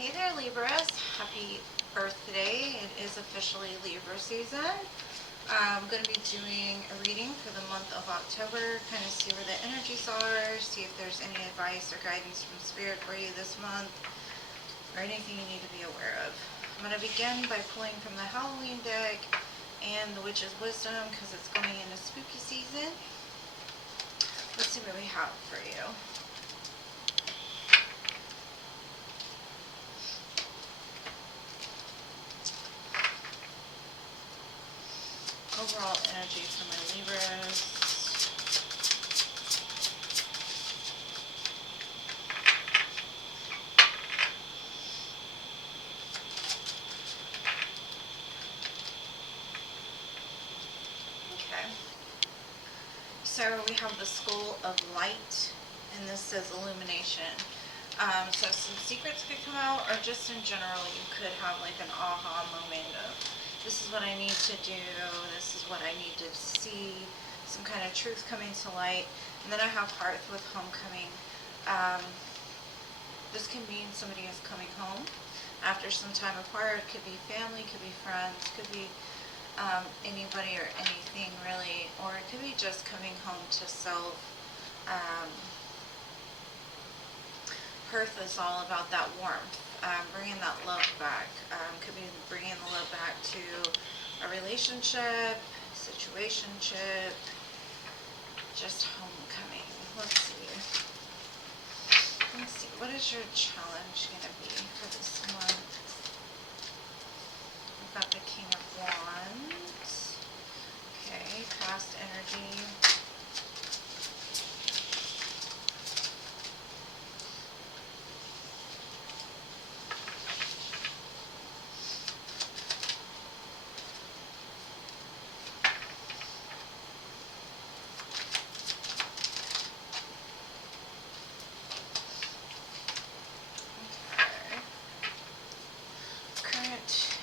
Hey there, Libras. Happy Earth Day. It is officially Libra season. I'm going to be doing a reading for the month of October, kind of see where the energies are, see if there's any advice or guidance from Spirit for you this month, or anything you need to be aware of. I'm going to begin by pulling from the Halloween deck and the Witch's Wisdom because it's going into spooky season. Let's see what we have for you. Overall energy for my Libras. Okay. So we have the Skull of Light, and this says illumination. So some secrets could come out, or just in general, you could have like an aha moment of, this is what I need to do, this is what I need to see, some kind of truth coming to light. And then I have Hearth with Homecoming. This can mean somebody is coming home after some time apart. It could be family, could be friends, could be anybody or anything really, or it could be just coming home to self. Hearth is all about that warmth, bringing that love back. Could be bringing the love back to a relationship, situationship, just homecoming. Let's see. What is your challenge going to be for this month? We've got the King of Wands. Okay, past energy.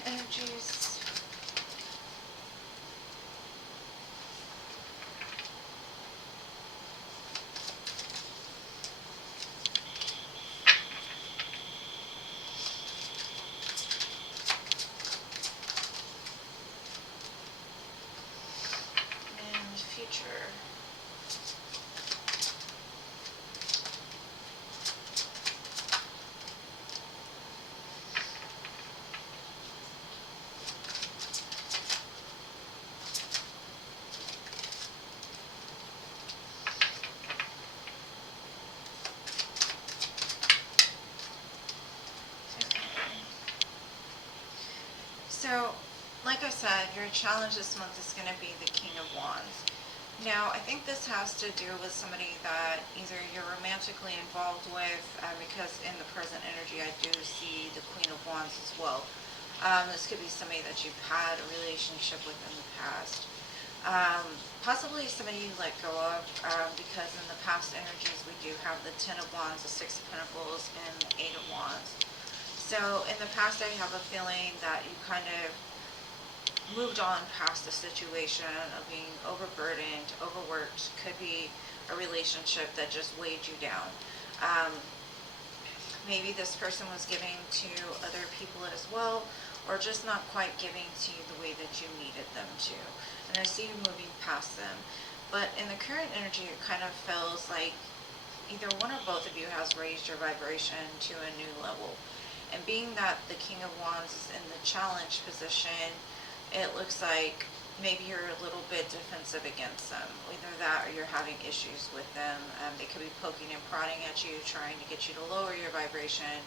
Energies. And future. So, like I said, your challenge this month is going to be the King of Wands. Now, I think this has to do with somebody that either you're romantically involved with, because in the present energy I do see the Queen of Wands as well. This could be somebody that you've had a relationship with in the past. Possibly somebody you let go of, because in the past energies we do have the Ten of Wands, the Six of Pentacles, and the Eight of Wands. So in the past I have a feeling that you kind of moved on past the situation of being overburdened, overworked. Could be a relationship that just weighed you down. Maybe this person was giving to other people as well, or just not quite giving to you the way that you needed them to. And I see you moving past them. But in the current energy, it kind of feels like either one or both of you has raised your vibration to a new level. And being that the King of Wands is in the challenge position, it looks like maybe you're a little bit defensive against them. Either that or you're having issues with them. They could be poking and prodding at you, trying to get you to lower your vibration,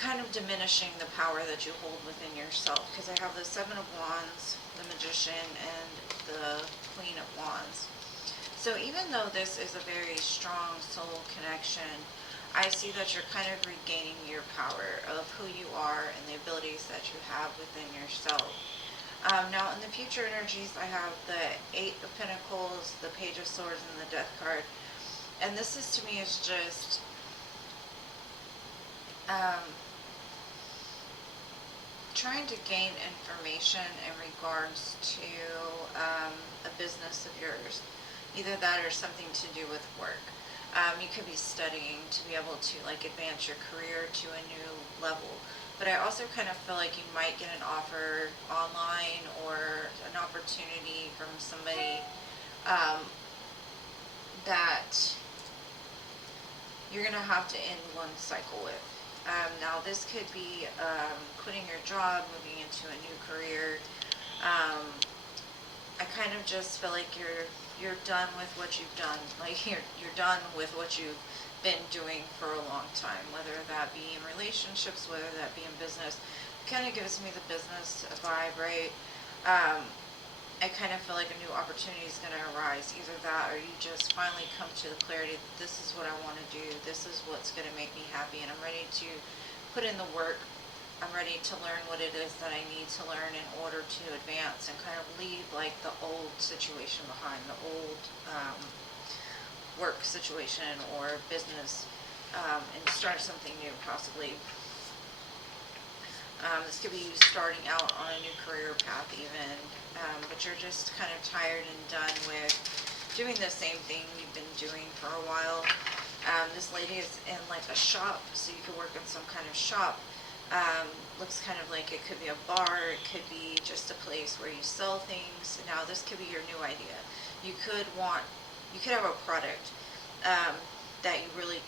kind of diminishing the power that you hold within yourself. Because I have the Seven of Wands, the Magician, and the Queen of Wands. So even though this is a very strong soul connection, I see that you're kind of regaining your power of who you are and the abilities that you have within yourself. Now in the future energies, I have the Eight of Pentacles, the Page of Swords, and the Death card. And this is, to me, is just trying to gain information in regards to a business of yours. Either that or something to do with work. You could be studying to be able to like advance your career to a new level. But I also kind of feel like you might get an offer online or an opportunity from somebody um, that you're going to have to end one cycle with. Now, this could be quitting your job, moving into a new career. Um, I kind of just feel like you're done with what you've done. Like you're done with what you've been doing for a long time, whether that be in relationships, whether that be in business. It kind of gives me the business vibe, right? I kind of feel like a new opportunity is going to arise. Either that or you just finally come to the clarity that this is what I want to do. This is what's going to make me happy, and I'm ready to put in the work. I'm ready to learn what it is that I need to learn in order to advance and kind of leave like the old situation behind, the old work situation or business, and start something new possibly. This could be you starting out on a new career path even, but you're just kind of tired and done with doing the same thing you've been doing for a while. This lady is in like a shop, so you could work in some kind of shop. Looks kind of like it could be a bar, it could be just a place where you sell things. Now this could be your new idea. You could have a product that you really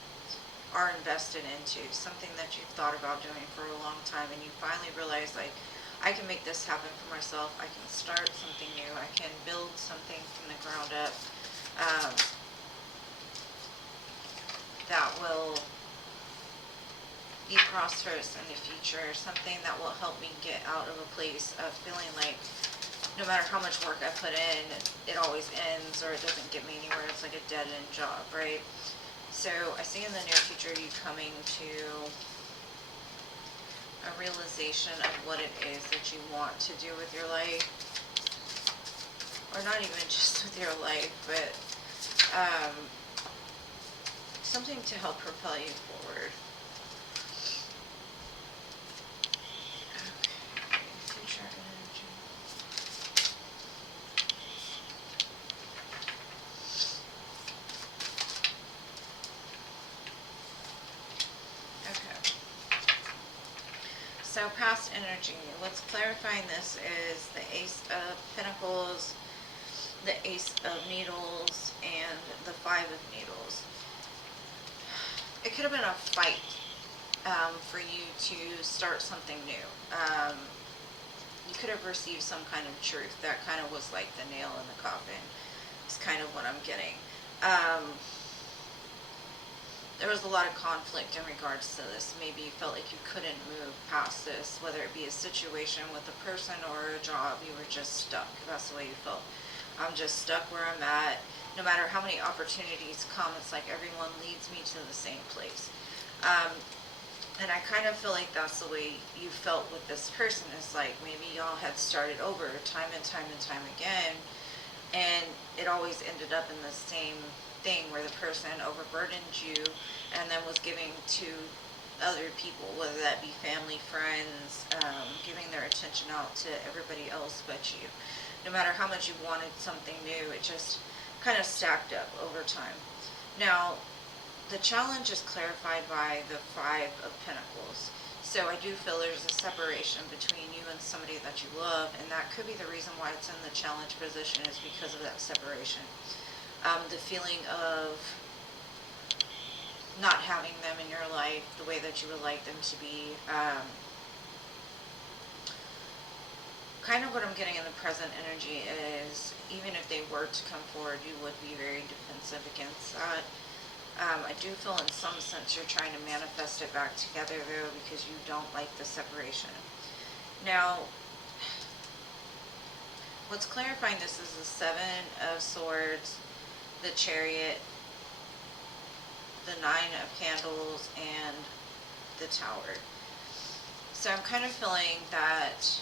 are invested into, something that you've thought about doing for a long time, and you finally realize like, I can make this happen for myself. I can start something new. I can build something from the ground up that will be prosperous in the future, something that will help me get out of a place of feeling like no matter how much work I put in, it always ends or it doesn't get me anywhere. It's like a dead-end job, right? So I see in the near future you coming to a realization of what it is that you want to do with your life, or not even just with your life, but something to help propel you forward. Okay, future energy. Okay. So past energy, what's clarifying this is the Ace of Pentacles, the Ace of Needles, and the Five of Needles. It could have been a fight for you to start something new. You could have received some kind of truth. That kind of was like the nail in the coffin. It's kind of what I'm getting. There was a lot of conflict in regards to this. Maybe you felt like you couldn't move past this, whether it be a situation with a person or a job. You were just stuck. That's the way you felt. I'm just stuck where I'm at. No matter how many opportunities come, it's like everyone leads me to the same place. And I kind of feel like that's the way you felt with this person. It's like maybe y'all had started over time and time and time again, and it always ended up in the same thing where the person overburdened you and then was giving to other people, whether that be family, friends, giving their attention out to everybody else but you. No matter how much you wanted something new, it just kind of stacked up over time. Now, the challenge is clarified by the Five of Pentacles. So I do feel there's a separation between you and somebody that you love, and that could be the reason why it's in the challenge position, is because of that separation. The feeling of not having them in your life the way that you would like them to be. Kind of what I'm getting in the present energy is, even if they were to come forward, you would be very defensive against that. I do feel in some sense you're trying to manifest it back together though, because you don't like the separation. Now, what's clarifying this is the Seven of Swords, the Chariot, the Nine of Candles, and the Tower. So I'm kind of feeling that,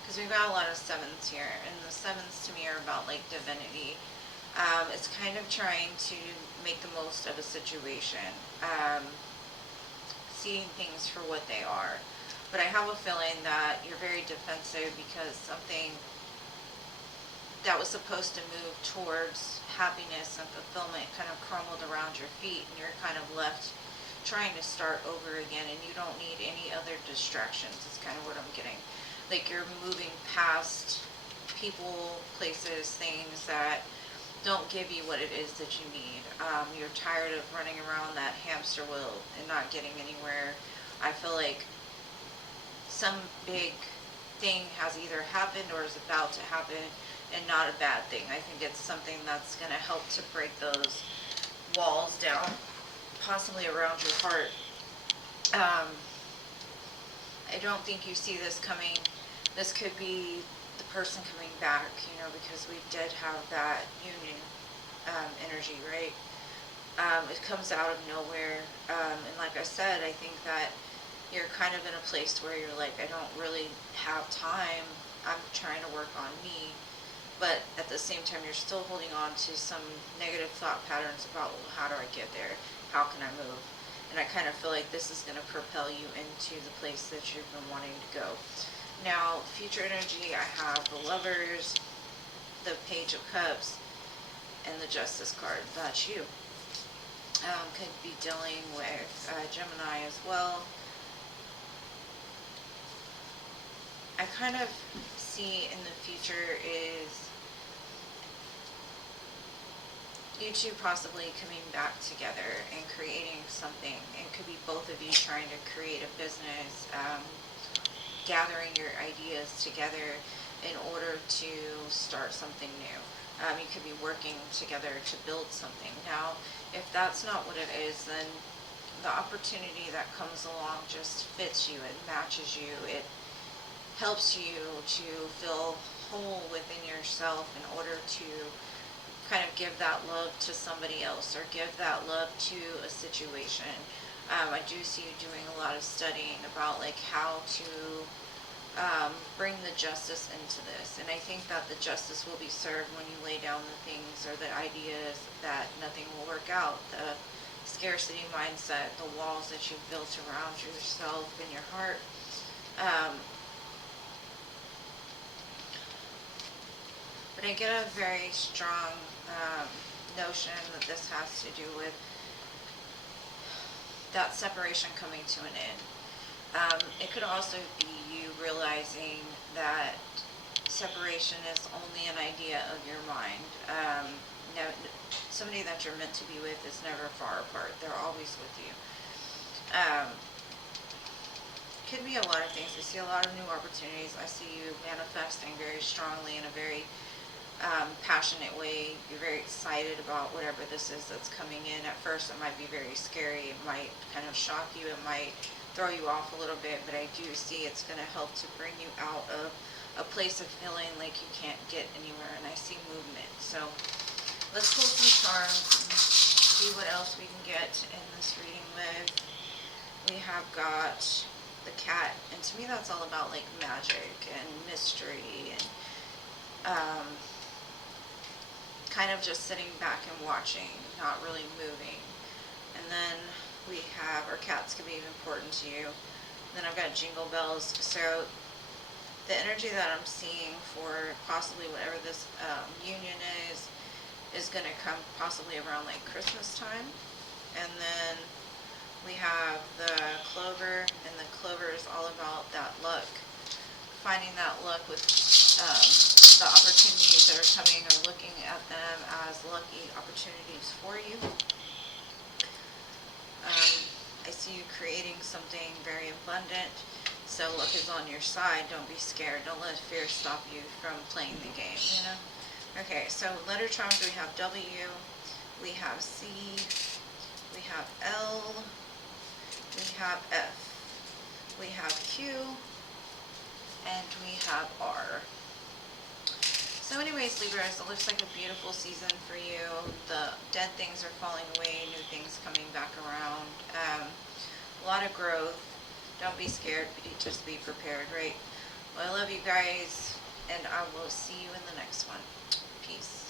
because we've got a lot of sevens here, and the sevens to me are about like divinity. It's kind of trying to make the most of a situation, seeing things for what they are. But I have a feeling that you're very defensive because something that was supposed to move towards happiness and fulfillment kind of crumbled around your feet, and you're kind of left trying to start over again, and you don't need any other distractions. Is kind of what I'm getting. Like you're moving past people, places, things that don't give you what it is that you need. You're tired of running around that hamster wheel and not getting anywhere. I feel like some big thing has either happened or is about to happen, and not a bad thing. I think it's something that's going to help to break those walls down, possibly around your heart. I don't think you see this coming. This could be the person coming back, because we did have that union energy, right? It comes out of nowhere. And like I said, I think that you're kind of in a place where you're like, I don't really have time. I'm trying to work on me. But at the same time, you're still holding on to some negative thought patterns about, well, how do I get there? How can I move? And I kind of feel like this is going to propel you into the place that you've been wanting to go. Now, future energy, I have the Lovers, the Page of Cups, and the Justice card. That's you. Could be dealing with Gemini as well. I kind of see in the future is you two possibly coming back together and creating something. It could be both of you trying to create a business, gathering your ideas together in order to start something new. You could be working together to build something. Now, if that's not what it is, then the opportunity that comes along just fits you, it matches you, it helps you to feel whole within yourself in order to kind of give that love to somebody else or give that love to a situation. I do see you doing a lot of studying about like how to bring the justice into this, and I think that the justice will be served when you lay down the things or the ideas that nothing will work out, the scarcity mindset, the walls that you've built around yourself and your heart. But I get a very strong notion that this has to do with that separation coming to an end. It could also be you realizing that separation is only an idea of your mind. Somebody that you're meant to be with is never far apart. They're always with you. Could be a lot of things. I see a lot of new opportunities. I see you manifesting very strongly in a very passionate way. You're very excited about whatever this is that's coming in. At first it might be very scary. It might kind of shock you. It might throw you off a little bit, but I do see it's going to help to bring you out of a place of feeling like you can't get anywhere, and I see movement. So let's pull some charms and see what else we can get in this reading with. We have got the cat, and to me that's all about like magic and mystery and kind of just sitting back and watching, not really moving. And then we have, our cats can be important to you. And then I've got jingle bells. So the energy that I'm seeing for possibly whatever this union is going to come possibly around like Christmas time. And then we have the clover, and the clover is all about that luck. Finding that luck with the opportunities that are coming, or looking at them as lucky opportunities for you. I see you creating something very abundant, so luck is on your side. Don't be scared. Don't let fear stop you from playing the game, Okay, so letter charms, we have W, we have C, we have L, we have F, we have Q, and we have R. So anyways, Libras, it looks like a beautiful season for you. The dead things are falling away, new things coming back around. A lot of growth. Don't be scared, just be prepared, right? Well, I love you guys, and I will see you in the next one. Peace.